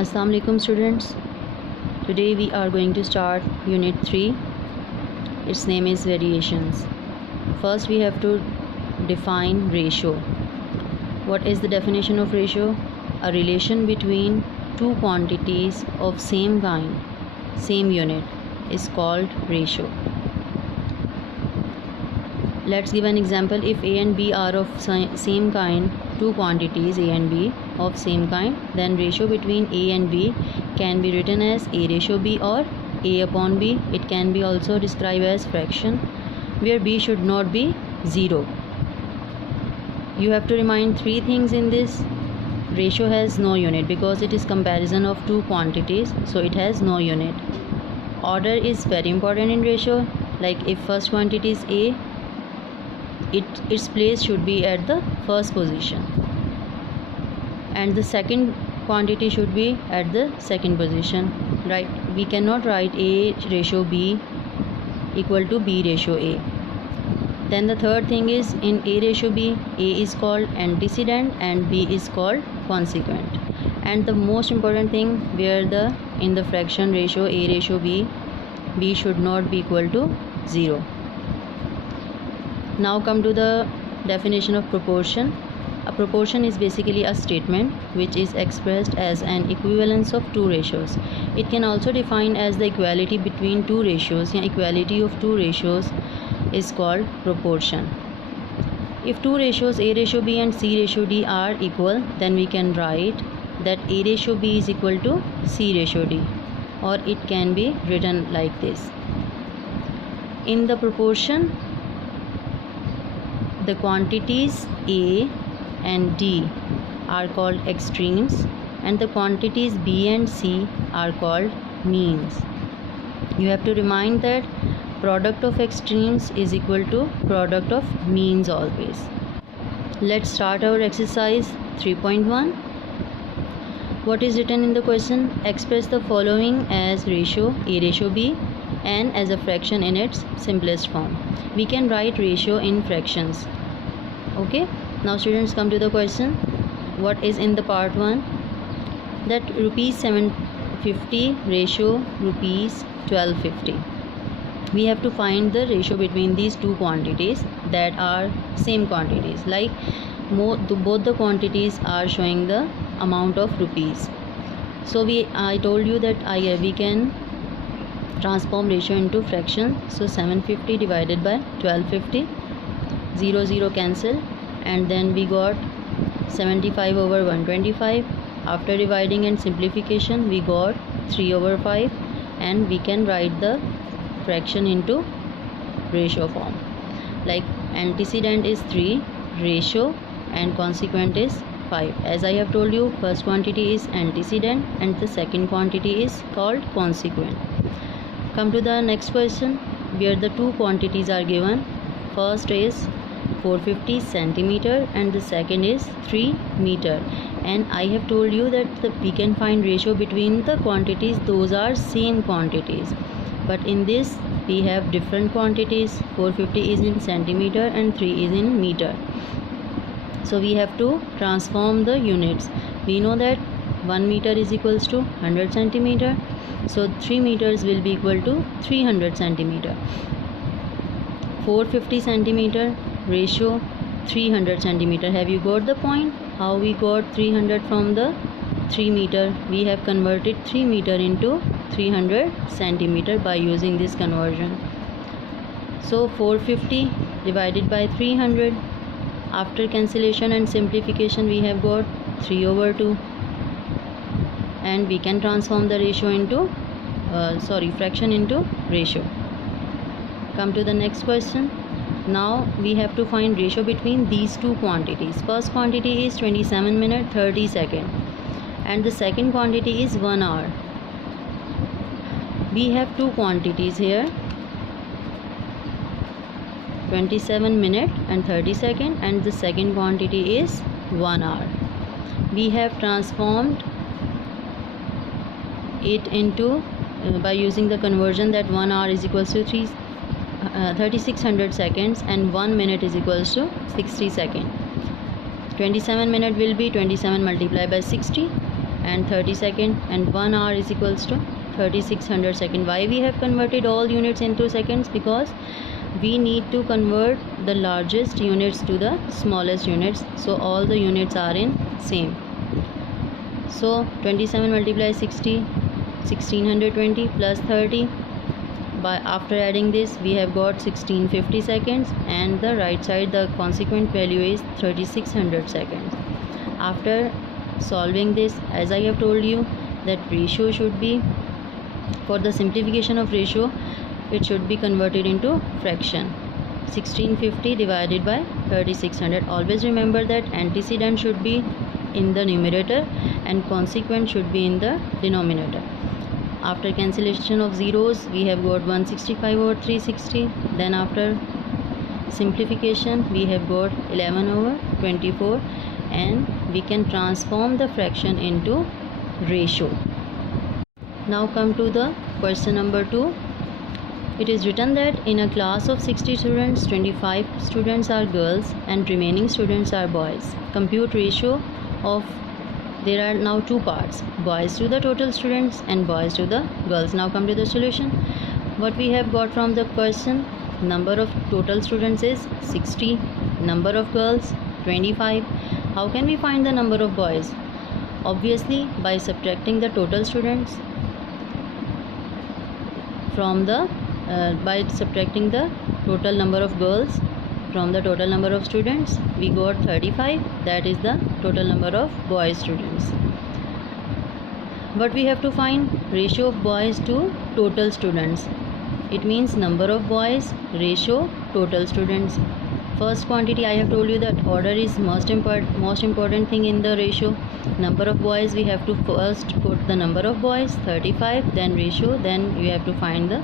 Assalamu alaikum students. Today we are going to start unit 3. Its name is variations. First we have to define ratio. What is the definition of ratio? A relation between two quantities of same kind, same unit is called ratio. Let's give an example. If A and B are of same kind, two quantities A and B of same kind, then ratio between A and B can be written as A ratio B or A upon B. It can be also described as fraction, where B should not be 0. You have to remind three things in this. Ratio has no unit because it is comparison of two quantities, so it has no unit. Order is very important in ratio. Like if first quantity is A, its place should be at the first position, and the second quantity should be at the second position, right? We cannot write A ratio B equal to B ratio A. Then the third thing is, in A ratio B, A is called antecedent and B is called consequent. And the most important thing, where in the fraction ratio A ratio B, B should not be equal to 0. Now come to the definition of proportion. A proportion is basically a statement which is expressed as an equivalence of two ratios. It can also define as the equality between two ratios. Equality of two ratios is called proportion. If two ratios A ratio B and C ratio D are equal, then we can write that A ratio B is equal to C ratio D, or it can be written like this. In the proportion, the quantities A and D are called extremes, and the quantities B and C are called means. You have to remind that product of extremes is equal to product of means always. Let's start our exercise 3.1. What is written in the question? Express the following as ratio A ratio B and as a fraction in its simplest form. We can write ratio in fractions. Okay, now students, come to the question. What is in the part 1? That rupees 750 ratio rupees 1250. We have to find the ratio between these two quantities that are same quantities. Like both the quantities are showing the amount of rupees. So I told you that we can transform ratio into fraction. So 750 divided by 1250, 0 0 cancel, and then we got 75 over 125. After dividing and simplification, we got 3 over 5, and we can write the fraction into ratio form. Like antecedent is 3, ratio and consequent is 5. As I have told you, first quantity is antecedent and the second quantity is called consequent. Come to the next question, where the two quantities are given. First is 450 centimeter and the second is 3 meter. And I have told you that we can find ratio between the quantities. Those are same quantities, but in this we have different quantities. 450 is in centimeter and 3 is in meter. So we have to transform the units. We know that 1 meter is equals to 100 centimeter. So 3 meters will be equal to 300 centimeter. 450 centimeter ratio 300 centimeter. Have you got the point? How we got 300 from the 3 meter? We have converted 3 meter into 300 centimeter by using this conversion. So 450 divided by 300. After cancellation and simplification, we have got 3 over 2, and we can transform the ratio into fraction into ratio. Come to the next question. Now we have to find ratio between these two quantities. First quantity is 27 minutes 30 seconds and the second quantity is 1 hour. We have two quantities here, 27 minutes and 30 seconds, and the second quantity is 1 hour. We have transformed it into by using the conversion that 1 hour is equals to 3600 seconds and 1 minute is equals to 60 seconds. 27 minutes will be 27 multiplied by 60 and 30 second, and 1 hour is equals to 3600 second. Why we have converted all units into seconds? Because we need to convert the largest units to the smallest units, so all the units are in same. So 27 multiplies 60, 1620 plus 30. By after adding this, we have got 1650 seconds, and the right side the consequent value is 3600 seconds. After solving this, as I have told you, that ratio should be, for the simplification of ratio, it should be converted into fraction. 1650 divided by 3600. Always remember that antecedent should be in the numerator and consequent should be in the denominator. After cancellation of zeros, we have got 165 over 360. Then after simplification, we have got 11 over 24, and we can transform the fraction into ratio. Now come to the question number 2. It is written that in a class of 60 students, 25 students are girls and remaining students are boys. Compute ratio of, there are now two parts, boys to the total students and boys to the girls. Now come to the solution. What we have got from the question, number of total students is 60, number of girls 25. How can we find the number of boys? Obviously by subtracting the total students from the subtracting the total number of girls from the total number of students, we got 35, that is the total number of boy students. What we have to find? Ratio of boys to total students. It means number of boys ratio total students. First quantity, I have told you that order is most important thing in the ratio. Number of boys, we have to first put the number of boys 35, then ratio, then you have to find the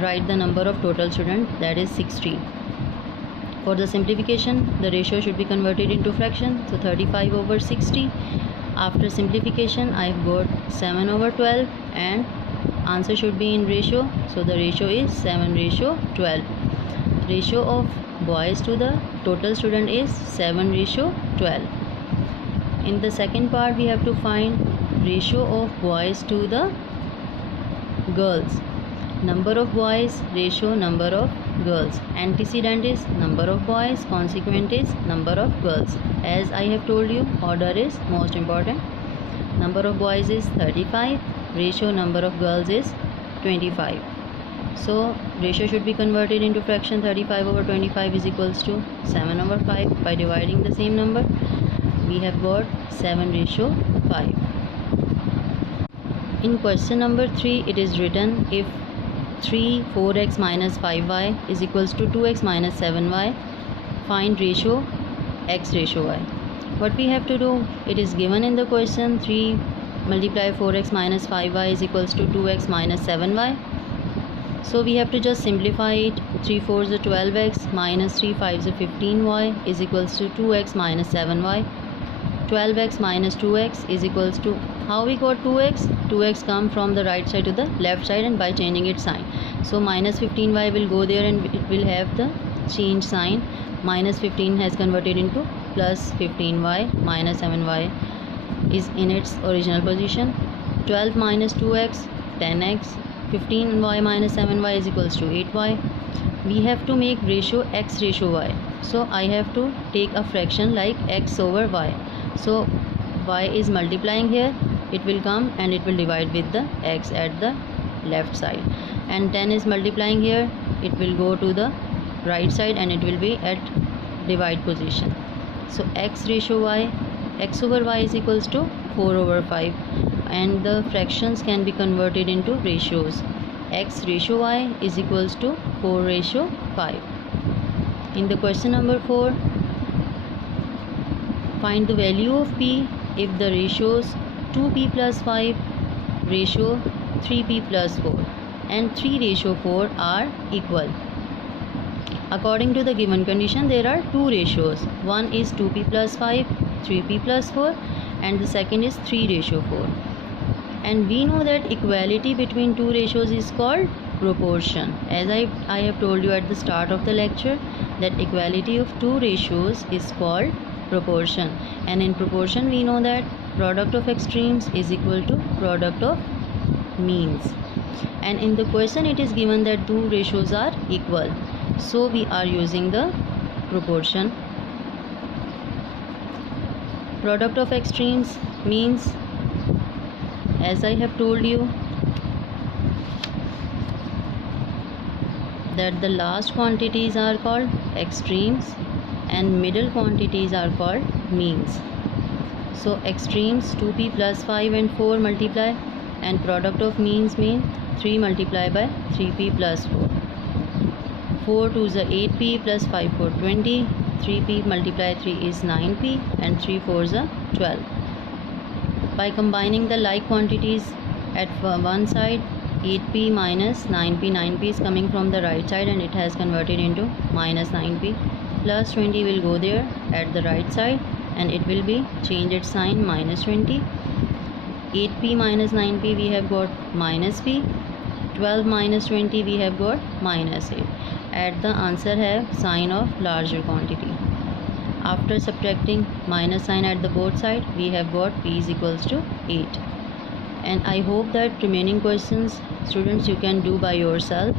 write the number of total student, that is 60. For the simplification, the ratio should be converted into fraction, so 35 over 60. After simplification, I have got 7 over 12, and answer should be in ratio, so the ratio is 7:12. Ratio of boys to the total student is 7:12. In the second part, we have to find ratio of boys to the girls. Number of boys ratio number of girls. Antecedent is number of boys, consequent is number of girls. As I have told you, order is most important. Number of boys is 35, ratio number of girls is 25. So ratio should be converted into fraction. 35 over 25 is equals to 7 over 5. By dividing the same number, we have got 7:5. In question number 3, it is written, if 4x minus 5y is equals to 2x minus 7y, find ratio x ratio y. What we have to do, it is given in the question, 3 multiply 4x minus 5y is equals to 2x minus 7y. So we have to just simplify it. 3 4s are 12x minus 3 5s are 15y is equals to 2x minus 7y. 12x minus 2x is equals to, how we got 2x? 2x come from the right side to the left side, and by changing its sign. So minus 15y will go there and it will have the change sign. Minus 15 has converted into plus 15y, minus 7y is in its original position. 12 minus 2x, 10x. 15y minus 7y is equals to 8y. We have to make ratio x ratio y. So I have to take a fraction like x over y. So y is multiplying here, it will come and it will divide with the x at the left side, and 10 is multiplying here, it will go to the right side and it will be at divide position. So x ratio y, x over y is equals to 4 over 5, and the fractions can be converted into ratios. X ratio y is equals to 4:5. In the question number 4, find the value of p if the ratios 2p plus 5 ratio 3p plus 4 and 3:4 are equal. According to the given condition, there are two ratios. One is 2p plus 5, 3p plus 4, and the second is 3:4. And we know that equality between two ratios is called proportion. As I have told you at the start of the lecture, that equality of two ratios is called proportion. And in proportion, we know that product of extremes is equal to product of means. And in the question it is given that two ratios are equal, so we are using the proportion. Product of extremes means, as I have told you, that the last quantities are called extremes and middle quantities are called means. So extremes 2p plus 5 and 4 multiply, and product of means mean 3 multiply by 3p plus 4. 4 2 is 8p plus 5 4 20. 3p multiply 3 is 9p and 3 4 is 12. By combining the like quantities at one side, 8p minus 9p, 9p is coming from the right side and it has converted into minus 9p, plus 20 will go there at the right side and it will be change its sign, minus 20. 8p minus 9p we have got minus p, 12 minus 20 we have got minus 8. At the answer have sign of larger quantity. After subtracting minus sign at the both side, we have got p is equals to 8. And I hope that remaining questions, students, you can do by yourself.